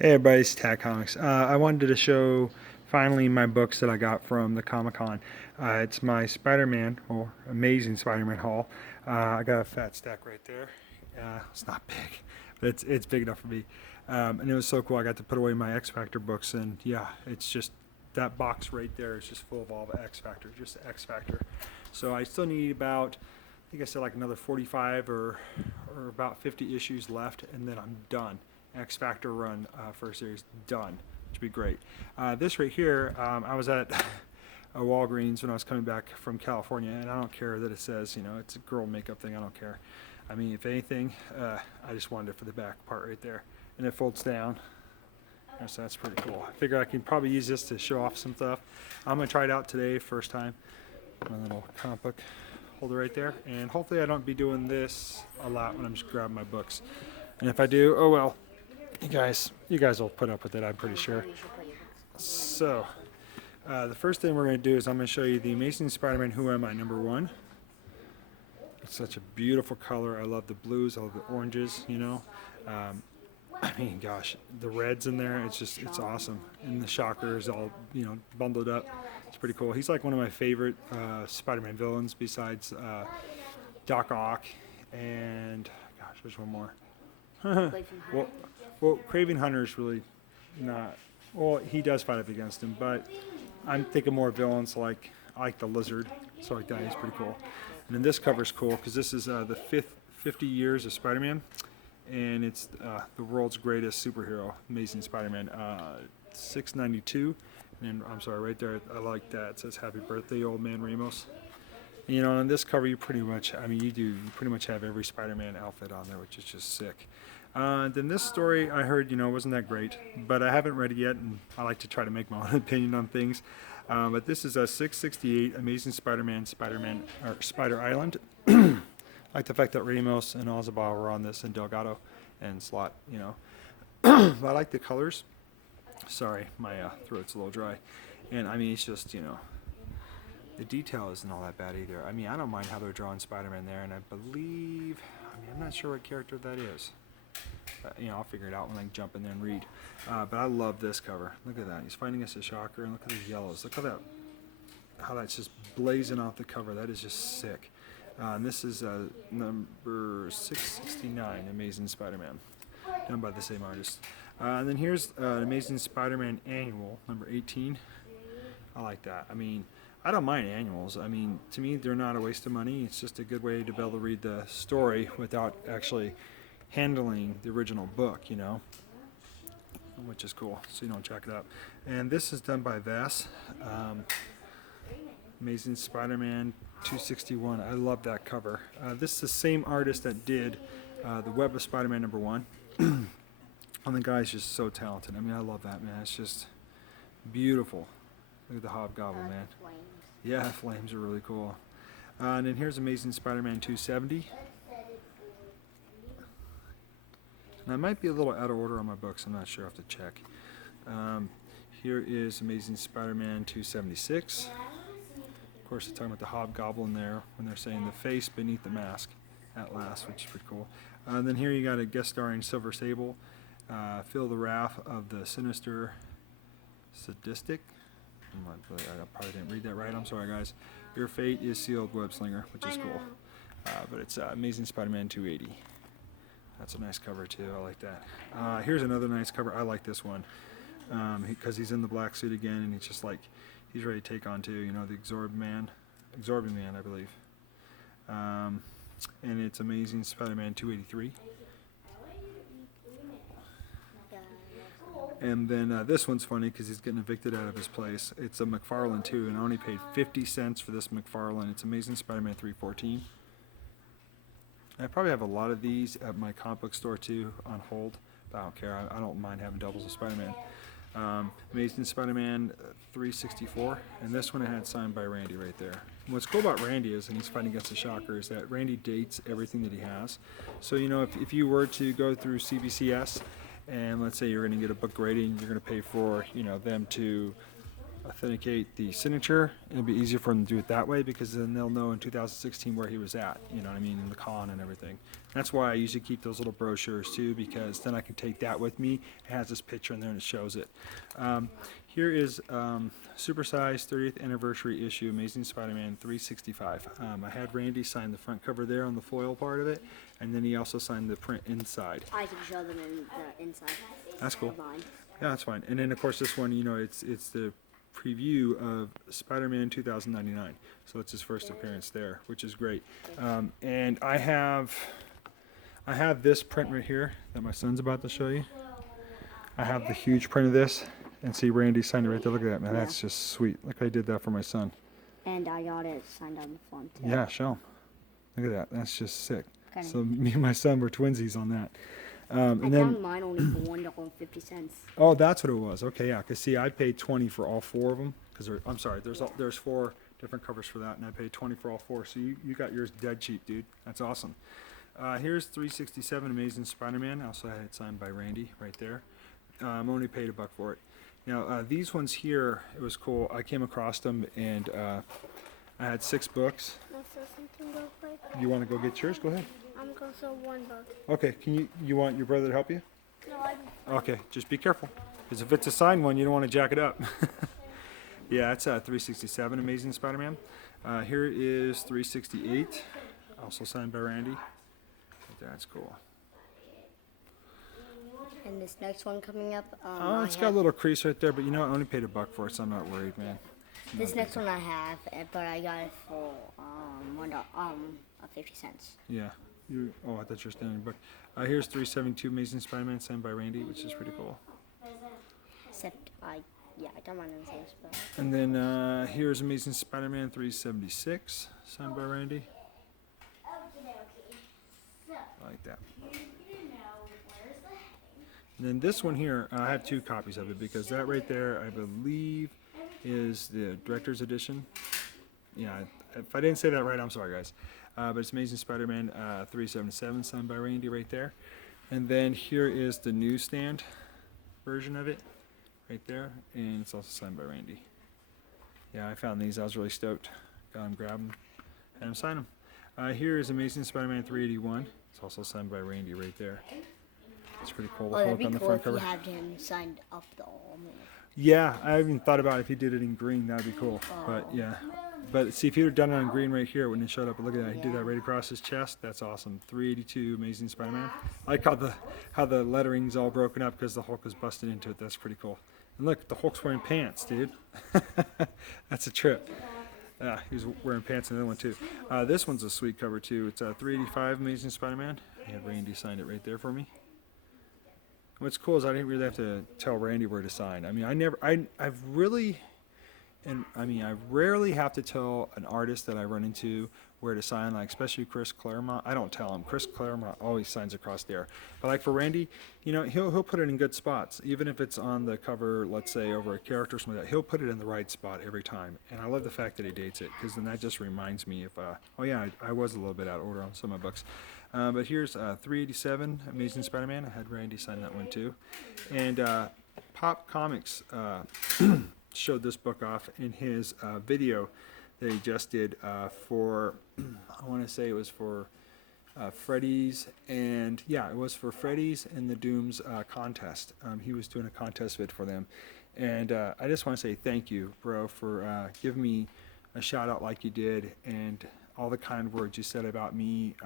Hey everybody, it's Tag Comics. I wanted to show finally my books that I got from the Comic Con. It's my Spider-Man, or Amazing Spider-Man haul. I got a fat stack right there. It's not big, but it's big enough for me. And it was so cool. I got to put away my X Factor books, and yeah, it's just that box right there is just full of all the X Factor, just X Factor. So I still need about, I think I said like another 45 or about 50 issues left, and then I'm done. X Factor run for a series done, which would be great. This right here, I was at a Walgreens when I was coming back from California, and I don't care that it says, it's a girl makeup thing. I don't care. I mean, if anything, I just wanted it for the back part right there, and it folds down. So that's pretty cool. I figure I can probably use this to show off some stuff. I'm gonna try it out today, first time. My little comic book holder right there, and hopefully I don't be doing this a lot when I'm just grabbing my books. And if I do, oh well. You guys will put up with it, I'm pretty sure. So, the first thing we're going to do is I'm going to show you the Amazing Spider-Man Who Am I #1. It's such a beautiful color. I love the blues, I love the oranges. I mean, gosh, the reds in there, it's awesome. And the Shocker is all, bundled up. It's pretty cool. He's like one of my favorite Spider-Man villains besides Doc Ock and, gosh, there's one more. well, well, Craven Hunter's really not. Well, he does fight up against him, but I'm thinking more villains like I like the Lizard, so like that. He's pretty cool. And then this cover's cool because this is the 50 years of Spider-Man, and it's the world's greatest superhero, Amazing Spider-Man, 692. And I'm sorry, right there, I like that. It says "Happy Birthday, Old Man Ramos." On this cover, you pretty much have every Spider-Man outfit on there, which is just sick. Then this story I heard, wasn't that great, but I haven't read it yet, and I like to try to make my own opinion on things. But this is a 668 Amazing Spider-Man, or Spider Island. I like the fact that Ramos and Ozabaugh were on this, and Delgado and Slott, But I like the colors. Sorry, my throat's a little dry. And I mean, it's just, the detail isn't all that bad either. I mean, I don't mind how they're drawing Spider-Man there, and I'm not sure what character that is. I'll figure it out when I jump in there and read. But I love this cover. Look at that. He's fighting against a Shocker, and look at the yellows. Look how that's just blazing off the cover. That is just sick. And this is number 669, Amazing Spider-Man, done by the same artist. And then here's Amazing Spider-Man Annual, number 18. I like that. I mean, I don't mind annuals. I mean, to me, they're not a waste of money. It's just a good way to be able to read the story without actually handling the original book, which is cool. So check it out. And this is done by Vass. Amazing Spider-Man 261. I love that cover. This is the same artist that did the Web of Spider-Man #1. And the guy's just so talented. I mean, I love that, man. It's just beautiful. Look at the Hobgoblin, man. Flames. Yeah, flames are really cool. And then here's Amazing Spider-Man 270. And I might be a little out of order on my books. I'm not sure. I have to check. Here is Amazing Spider-Man 276. Of course, they're talking about the Hobgoblin there when they're saying the face beneath the mask at last, which is pretty cool. And then here you got a guest starring Silver Sable. Feel the wrath of the sinister sadistic. I probably didn't read that right. I'm sorry, guys. Your fate is sealed, Web Slinger, which is cool. But it's Amazing Spider-Man 280. That's a nice cover too. I like that. Here's another nice cover. I like this one because he's in the black suit again, and he's just like he's ready to take on too. The Absorbing Man, I believe. And it's Amazing Spider-Man 283. And then this one's funny because he's getting evicted out of his place. It's a McFarlane too, and I only paid 50 cents for this McFarlane. It's Amazing Spider-Man 314. I probably have a lot of these at my comic book store too on hold, but I don't care. I don't mind having doubles of Spider-Man. Amazing Spider-Man 364, and this one I had signed by Randy right there. And what's cool about Randy is, and he's fighting against the Shocker, is that Randy dates everything that he has. So if you were to go through CBCS, and let's say you're going to get a book grading, you're going to pay for them to authenticate the signature. It'll be easier for them to do it that way because then they'll know in 2016 where he was at, you know what I mean, in the con and everything. That's why I usually keep those little brochures too, because then I can take that with me. It has this picture in there and it shows it. Here is supersized 30th anniversary issue, Amazing Spider-Man 365. I had Randy sign the front cover there on the foil part of it, and then he also signed the print inside. I can show them in the inside. That's cool. Mine. Yeah, that's fine. And then of course this one, you know, it's the preview of Spider-Man 2099. So it's his first appearance there, which is great. And I have this print right here that my son's about to show you. I have the huge print of this, and see Randy signed it right there. Look at that, man. That's just sweet. Look, I did that for my son. And I got it signed on the front too. Yeah, show him. Look at that. That's just sick. Kinda. So me and my son were twinsies on that. I And then, found mine only for $1.50. oh, that's what it was. Okay, yeah. Cause see, I paid 20 for all 4 of them. Cause I'm sorry, there's 4 different covers for that, and I paid 20 for all 4. So you got yours dead cheap, dude. That's awesome. Here's 367 Amazing Spider-Man. I also had it signed by Randy right there. I'm only paid $1 for it. Now these ones here, it was cool. I came across them, and I had 6 books. Can I sell something real quick? You want to go get yours? Go ahead. I'm gonna sell 1 book. Okay. You want your brother to help you? No, I Okay. Just be careful, because if it's a signed one, you don't want to jack it up. Yeah, it's 367 Amazing Spider-Man. Here is 368, also signed by Randy. That's cool. And this next one coming up, Oh, it's got a little crease right there, but you know, I only paid $1 for it, so I'm not worried, man. this next one I have, but I got it for $50. Yeah. Oh, I thought you were standing book. Here's 372 Amazing Spider-Man, signed by Randy, which is pretty cool. Except I don't mind the same spell. And then here's Amazing Spider-Man 376, signed by Randy. I like that. And then this one here, I have 2 copies of it, because that right there, I believe, is the director's edition. Yeah, if I didn't say that right, I'm sorry, guys. But it's Amazing Spider-Man 377, signed by Randy right there. And then here is the newsstand version of it, right there, and it's also signed by Randy. Yeah, I found these. I was really stoked. Got them, grabbed them, had him sign them. Here is Amazing Spider-Man 381. It's also signed by Randy right there. It's pretty cool. The Oh, that'd Hulk be on the cool front if cover. you had him signed up the all. Yeah, I even thought about if he did it in green, that'd be cool. But yeah, but see, if he would have done it on green right here, it wouldn't have showed up. But look at that, he did that right across his chest. That's awesome. 382 Amazing Spider-Man. I like how the lettering's all broken up because the Hulk is busted into it. That's pretty cool. And look, the Hulk's wearing pants, dude. That's a trip. He's wearing pants in the other one too. This one's a sweet cover too. It's 385 Amazing Spider-Man. I had Randy signed it right there for me. What's cool is I didn't really have to tell Randy where to sign. I mean, I rarely have to tell an artist that I run into where to sign, like especially Chris Claremont. I don't tell him. Chris Claremont always signs across there. But like for Randy, you know, he'll put it in good spots, even if it's on the cover, let's say over a character or something like that. He'll put it in the right spot every time, and I love the fact that he dates it, because then that just reminds me if oh yeah, I was a little bit out of order on some of my books. But here's 387 Amazing Spider-Man. I had Randy sign that one too. And Pop Comics showed this book off in his video that he just did for, I want to say it was for Freddy's, and yeah, it was for Freddy's and the Doom's contest. He was doing a contest vid for them. And I just want to say thank you, bro, for giving me a shout out like you did, and all the kind words you said about me.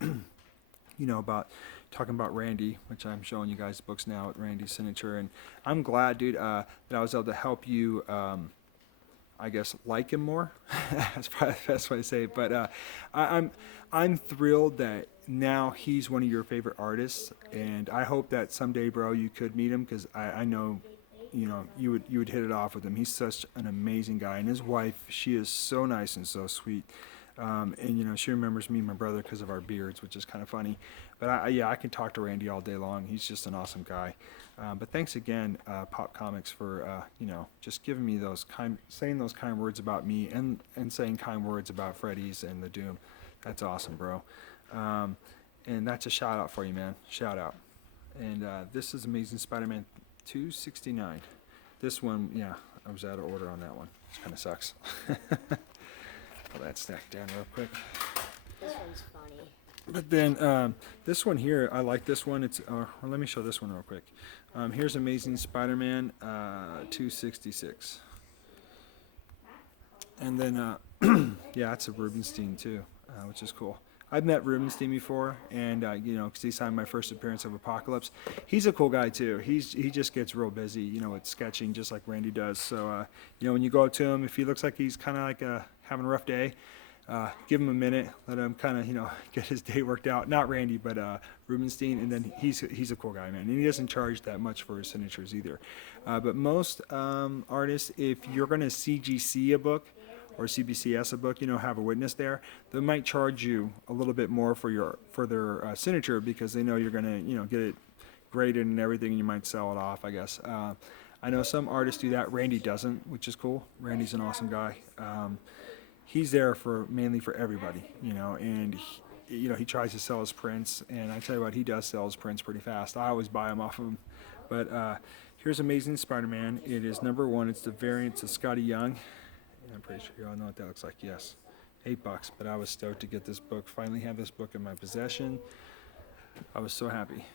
You know, about talking about Randy, which I'm showing you guys books now at Randy's signature, and I'm glad, dude, that I was able to help you, I guess, like him more. That's probably the best way to say it. But I'm thrilled that now he's one of your favorite artists, and I hope that someday, bro, you could meet him, because I know, you know, you would hit it off with him. He's such an amazing guy, and his wife, she is so nice and so sweet. And you know, she remembers me and my brother because of our beards, which is kind of funny. But yeah, I can talk to Randy all day long. He's just an awesome guy. But thanks again, Pop Comics, for you know, just giving me those saying those kind words about me, and saying kind words about Freddy's and the Doom. That's awesome, bro. And that's a shout out for you, man. Shout out. And this is Amazing Spider-Man 269. This one, yeah, I was out of order on that one. Which kind of sucks. Put that stack down real quick. This one's funny. But then this one here, I like this one. It's well, let me show this one real quick. Here's Amazing Spider-Man 266. And then yeah, it's a Rubenstein too, which is cool. I've met Rubenstein before, and you know, because he signed my first appearance of Apocalypse. He's a cool guy too. He just gets real busy, you know, with sketching, just like Randy does. So you know, when you go up to him, if he looks like he's kind of like having a rough day, give him a minute, let him kind of, you know, get his day worked out. Not Randy, but Rubenstein, and then he's a cool guy, man. And he doesn't charge that much for his signatures either. But most artists, if you're going to CGC a book, or CBCS a book, you know, have a witness there, they might charge you a little bit more for their signature, because they know you're gonna, you know, get it graded and everything, and you might sell it off, I guess. I know some artists do that. Randy doesn't, which is cool. Randy's an awesome guy. He's there mainly for everybody, you know, and you know, he tries to sell his prints, and I tell you what, he does sell his prints pretty fast. I always buy them off of him. But here's Amazing Spider-Man. It is #1. It's the variant of Scotty Young. I'm pretty sure you all know what that looks like. Yes, $8, but I was stoked to get this book. Finally have this book in my possession. I was so happy.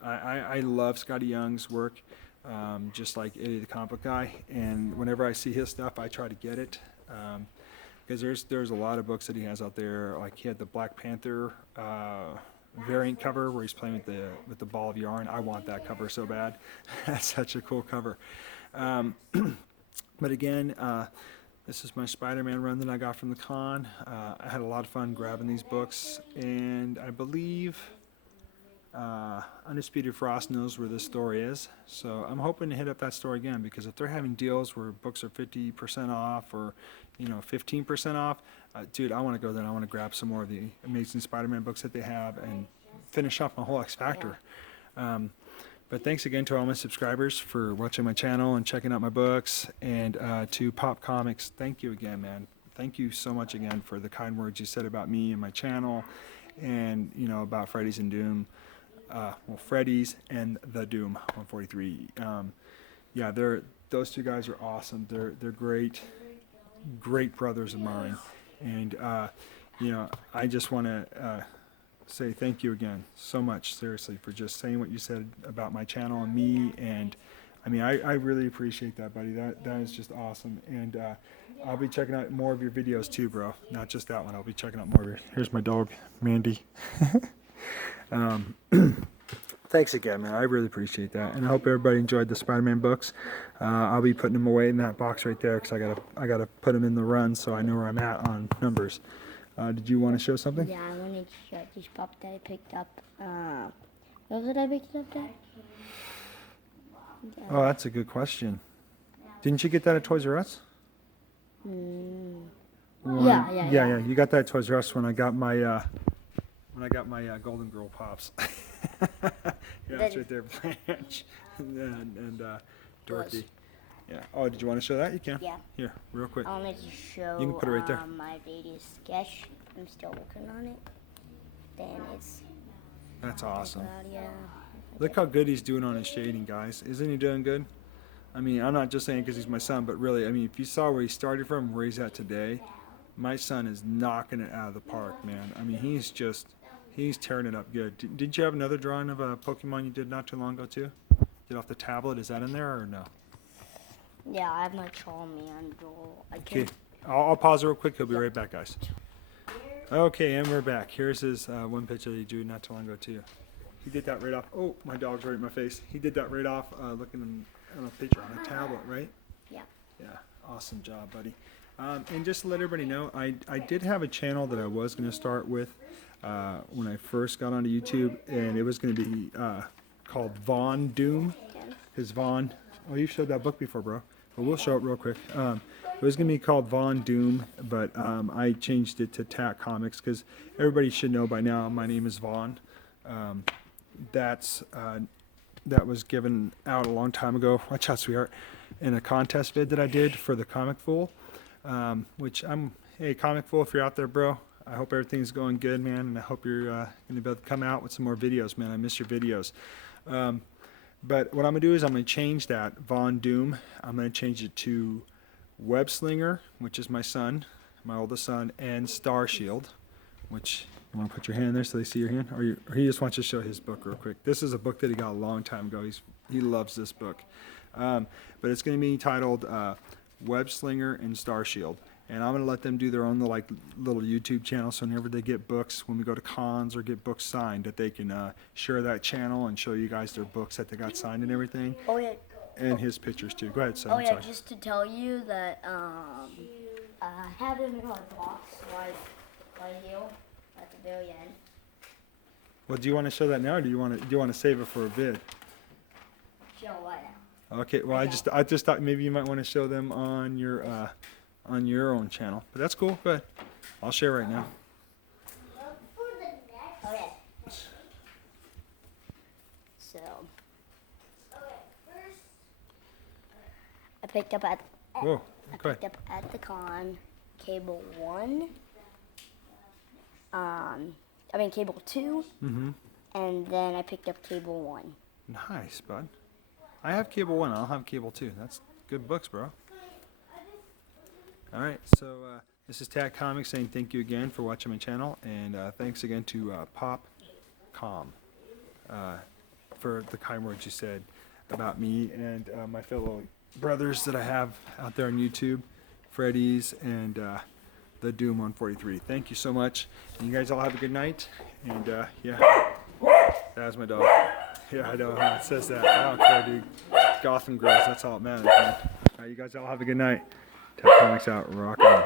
I love Scotty Young's work, just like Eddie the Comic Book Guy. And whenever I see his stuff, I try to get it, because there's a lot of books that he has out there. Like he had the Black Panther variant cover where he's playing with the ball of yarn. I want that cover so bad. That's such a cool cover. But again, this is my Spider-Man run that I got from the con. I had a lot of fun grabbing these books, and I believe Undisputed Frost knows where this store is. So I'm hoping to hit up that store again, because if they're having deals where books are 50% off or, you know, 15% off, dude, I want to go there and I want to grab some more of the Amazing Spider-Man books that they have and finish off my whole X Factor. But thanks again to all my subscribers for watching my channel and checking out my books, and to Pop Comics, thank you again, man. Thank you so much again for the kind words you said about me and my channel, and you know, about Freddy's and Doom. Well, Freddy's and the Doom 143. Yeah, those two guys are awesome. They're great brothers of mine, and you know, I just want to say thank you again so much, seriously, for just saying what you said about my channel and me. And I mean, I really appreciate that, buddy. That is just awesome. And I'll be checking out more of your videos too, bro. Not just that one. I'll be checking out more of your. Here's my dog, Mandy. Thanks again, man. I really appreciate that, and I hope everybody enjoyed the Spider-Man books. I'll be putting them away in that box right there, because I gotta put them in the run so I know where I'm at on numbers. Did you want to show something? Yeah, I wanted to show these pop that I picked up. What was it I picked up there? Oh, that's a good question. Didn't you get that at Toys R Us? Yeah. You got that at Toys R Us when I got my Golden Girl Pops. Yeah, that's right there, Blanche and Dorothy. Yeah. Oh, did you want to show that? You can. Yeah. Here, real quick. I wanted to show You can put it right there. my latest sketch. I'm still working on it. Then it's That's awesome. yeah. Look how good he's doing on his shading, guys. Isn't he doing good? I mean, I'm not just saying because he's my son, but really, I mean, if you saw where he started from, where he's at today, my son is knocking it out of the park, man. I mean, he's tearing it up good. Did you have another drawing of a Pokemon you did not too long ago, too? Did off the tablet? Is that in there or no? Yeah, I have my Charmander. Okay, I'll pause real quick. He'll be right back, guys. Okay, and we're back. Here's his one picture that he drew not too long ago, too. He did that right off. Oh, my dog's right in my face. He did that right off looking on a picture on a tablet, right? Yeah. Yeah, awesome job, buddy. And just to let everybody know, I did have a channel that I was going to start with when I first got onto YouTube, and it was going to be called Vaughn Doom. Because Vaughn, oh, you've showed that book before, bro. But we'll show it real quick. It was going to be called Vaughn Doom, but I changed it to Tack Comics because everybody should know by now my name is Vaughn. That was given out a long time ago. Watch out, sweetheart. In a contest bid that I did for the Comic Fool, hey, Comic Fool, if you're out there, bro, I hope everything's going good, man, and I hope you're going to be able to come out with some more videos, man. I miss your videos. But what I'm gonna do is I'm gonna change that Von Doom. I'm gonna change it to Web Slinger, which is my son, my oldest son, and Star Shield, which you want to put your hand there so they see your hand, or he just wants to show his book real quick. This is a book that he got a long time ago. He loves this book, but it's going to be titled Web Slinger and Star Shield, and I'm going to let them do their own little YouTube channel. So whenever they get books, when we go to cons or get books signed, that they can share that channel and show you guys their books that they got signed and everything, Oh yeah. and his pictures too. Go ahead, son. Oh I'm yeah. sorry. Just to tell you that I have them in my box right here at the very end. Well, do you want to show that now, or do you want to save it for a vid? Show right now. Okay. Well, I just thought maybe you might want to show them on your own channel, but that's cool. Go ahead. I'll share right now. Okay. So I picked up at Whoa. I Go picked ahead. up at the con cable 1. Cable 2, Mhm. and then I picked up cable 1. Nice, bud. I have cable 1. I'll have cable 2. That's good books, bro. All right. So this is Tad Comics saying thank you again for watching my channel, and thanks again to PopCom for the kind words you said about me and my fellow brothers that I have out there on YouTube, Freddy's and the Doom 143. Thank you so much, and you guys all have a good night. And yeah, that's my dog. Yeah, I know how it says that. I don't care, dude. Gotham Girls, that's all that matters, man. All right, you guys all have a good night. Tap Comics out. Rock on.